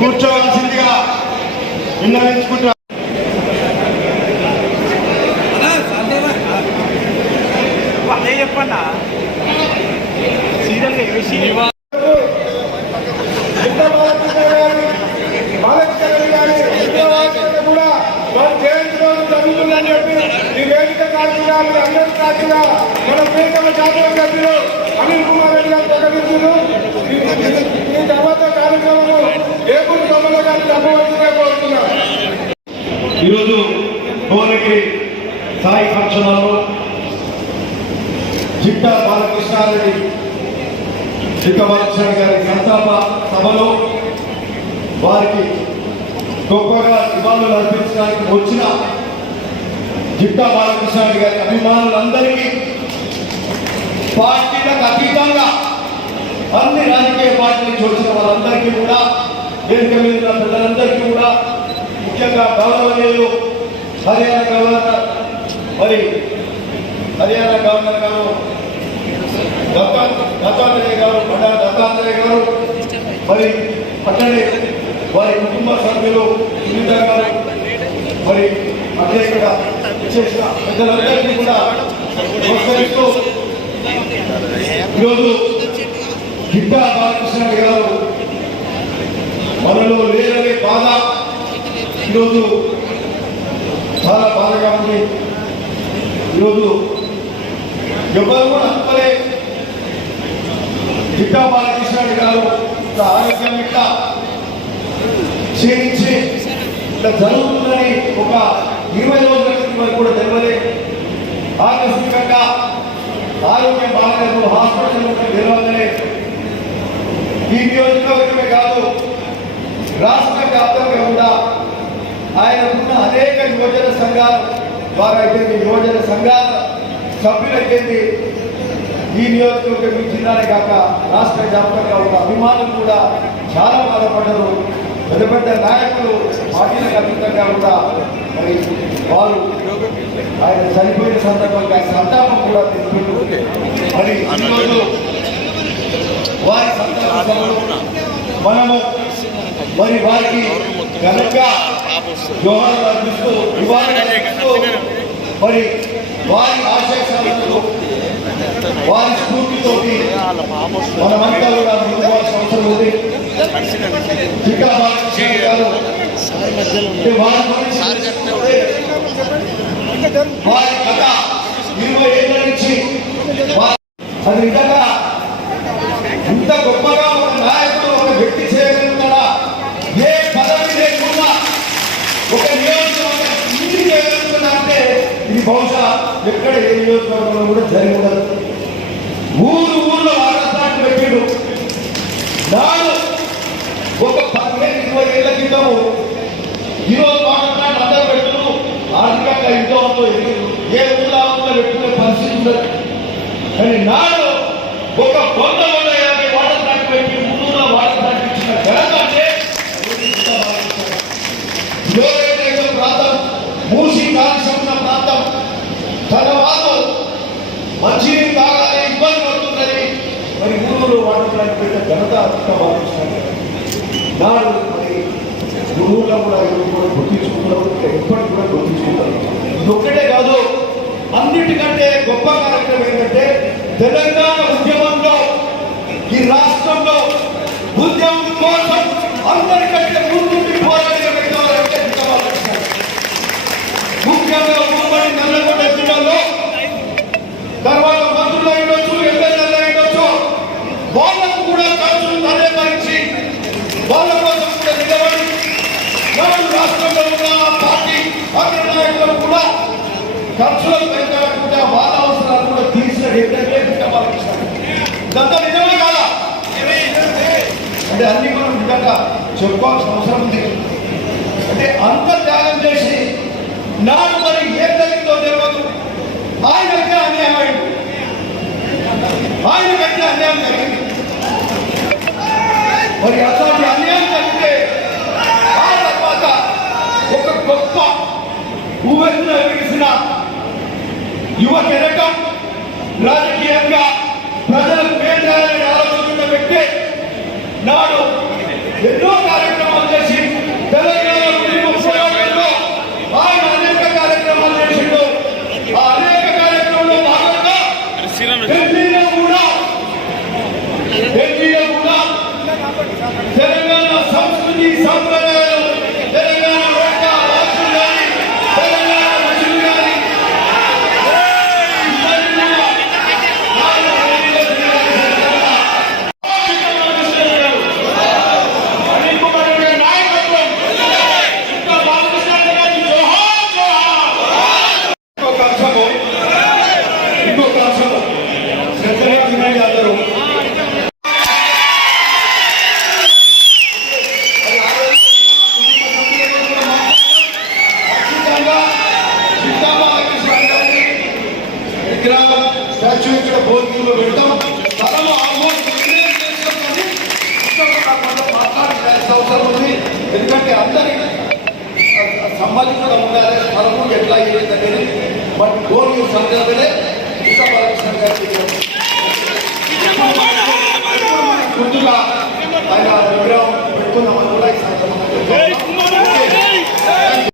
కూర్చోవలసిందిగా విన్నవించుకుంటా అదే చెప్పన్నా సీరియల్గా జరుగుతుందని చెప్పి ఈ వేదిక కాకుండా అందరి కాకుండా మన ప్రియతమ శాసన సభ్యులు అనిల్ కుమార్ రెడ్డి గారు ప్రకటించారు ఈ తర్వాత కార్యక్రమం ఏపూరు సభలో గారు చెప్పవలసిందిగా కోరుతున్నారు ఈరోజు భువనగిరి సాయి ఫంక్షన్ హాల్లో చిట్టా బాలకృష్ణారెడ్డి చిట్ట బాలకృష్ణ గారి సంతాప సభలో వారికి గొప్పగా నివాళులు అర్పించడానికి వచ్చిన జిట్టా బాలకృష్ణ గారి అభిమానులందరికీ పార్టీలకు అతీతంగా అన్ని రాజకీయ పార్టీల నుంచి వచ్చిన వాళ్ళందరికీ కూడా వేదిక మీద ప్రజలందరికీ కూడా ముఖ్యంగా గౌరవనీయులు హర్యానా గవర్నర్ మరి హర్యానా గవర్నర్ గారు దత్తాత్రేయ గారు బండారు దత్తాత్రేయ గారు మరి అట్లనే వారి కుటుంబ సభ్యులు సునీత గారు మరి అట్లే ఇక్కడ విశేష పెద్దలందరికీ కూడా ఈరోజు గిట్టా బాలకృష్ణ గారు మనలో లేరనే బాధ ఈరోజు చాలా బాధగా ఉంది. ఈరోజు ఎవరు కూడా అనుకోలే. గిట్టా బాలకృష్ణ గారు ఆరోగ్యం ఇట్లా క్షీణించి ఇట్లా జరుగుతుందని ఒక ఇరవై రోజుల క్రితం వరకు కూడా తెలియలే ఆకస్మికంగా ఆరోగ్యం బాగాలేదు హాస్పిటల్ తెలియగానే ఈ నియోజకవర్గమే కాదు రాష్ట్ర వ్యాప్తంగా కూడా ఆయన ఉన్న అనేక యువజన సంఘాల ద్వారా అయితే యువజన సంఘాల సభ్యులైతే ఈ నియోజకవర్గం ఈ జిల్లానే కాక రాష్ట్ర వ్యాప్తంగా ఉన్న అభిమానులు కూడా చాలా బాధపడ్డారు. పెద్ద పెద్ద నాయకులు పార్టీలకు అతీతంగా కూడా మరి వారు ఆయన చనిపోయిన సందర్భంగా సంతాపం కూడా తెలిపారు మరి ఈరోజు వారి సంతాప సభలో మనము మరి వారికి ఘనంగా జోహార్లు అర్పిస్తూ నివాళులు అర్పిస్తూ మరి వారి ఆశయాలు వారి స్ఫూర్తితోటి మనమంతా కూడా ముందుకోవాల్సిన అవసరం ఉంది చిట్టా బాలకృష్ణ గారు అంటే వారి గురించి వారి కథ ఇరవై ఏళ్ళ నుంచి వారి- అది నిజంగా ఇంత గొప్పగా ఒక నాయకుడు ఒక వ్యక్తి చేయగలుగుతాడా? ఏ పదవి లేకుండా ఒక నియోజకవర్గం ఇన్ని చేయగలుగుతున్నా అంటే ఇది బహుశా ఎక్కడ ఏ నియోజకవర్గంలో కూడా జరిగి ఉండదు ఊరు ఊర్లో వారసాన్ని పెట్టిండు నాడు ఒక పదిహేను ఇరవై ఏళ్ళ క్రితము ఈరోజు మాట్లాడిన అందరూ పెట్టును ఆర్థికంగా ఇంట్లో ఉందో ఏ ఊళ్ళో ఉందో పెట్టుకునే పరిస్థితి ఉండదు కానీ నాడు ఒక వంద వంద యాభై వాటర్ ట్యాంక్ పెట్టి మున్నూరు వాటర్ ట్యాంక్ ఇచ్చిన ఘనత అంటే లోరేటైన ప్రాంతం మూసి కాలుష్యం ఉన్న ప్రాంతం. తన వాళ్ళు మంచిని తాగాలి ఇబ్బంది పడుతుందని మరి గురువులు వాటర్ ట్యాంక్ పెట్టిన ఘనత అత్యంత బాధిస్తున్నాను మరి గురువులు కూడా ఎవరు కూడా గుర్తించుకుంటారు ఎప్పటికి కూడా గుర్తించుకుంటారు. ఇది ఒక్కటే కాదు అన్నిటికంటే గొప్ప కార్యక్రమం ఏంటంటే తెలంగాణ ఉద్యమంలో ఈ రాష్ట్రంలో ఉద్యమం కోసం అందరికంటే ముందు పోరాడిన వ్యక్తి ఎవరంటే జిందాబాద్ కృష్ణ. ముఖ్యంగా ఉమ్మడి నల్లగొండ జిల్లాలో తర్వాత మంత్రులు ఉండొచ్చు ఎమ్మెల్యేలు ఉండొచ్చు వాళ్ళకు కూడా ఖర్చులు తనే భరించి వాళ్ళ కోసం కూడా నిలబడి నాడు రాష్ట్రంలో ఉన్న పార్టీ అగ్ర నాయకులు కూడా ఖర్చులకు పెంచకుండా వాళ్ళ అవసరాలు కూడా తీర్చిన ఏదైతే బాలకృష్ణ ఇదంతా నిజమే కాదా? అంటే అన్ని మనం నిజంగా చెప్పుకోవాల్సిన అవసరం ఉంది. అంటే అంత త్యాగం చేసి నాకు మరి ఏం జరిగిందో తెలియదు ఆయన కంటే అన్యాయం అయింది ఆయన కంటే అన్యాయం జరిగింది? మరి అట్లాంటి అన్యాయం జరిగితే ఆ తర్వాత ఒక గొప్ప ఊవెన్న ఎదిగిసిన యువత రకం రాజకీయంగా ప్రజలకు మేలు చేయాలని ఆలోచన పెట్టి నాడు ఎన్నో కార్యక్రమాలు చేసి తెలంగాణ ముప్పై ఏళ్ళలో ఆయన అనేక కార్యక్రమాలు చేసిండు. అనేక కార్యక్రమంలో భాగంగా ఢిల్లీలో కూడా ఢిల్లీలో కూడా తెలంగాణ సంస్కృతి సంస్కృతి ఎందుకంటే అందరి సంబంధించిన ఉండాలి మనము ఎట్లా ఏదైతే అనేది బట్ డోన్ యూ సందర్భమే ఇంకా గుర్తుగా ఆయన విగ్రహం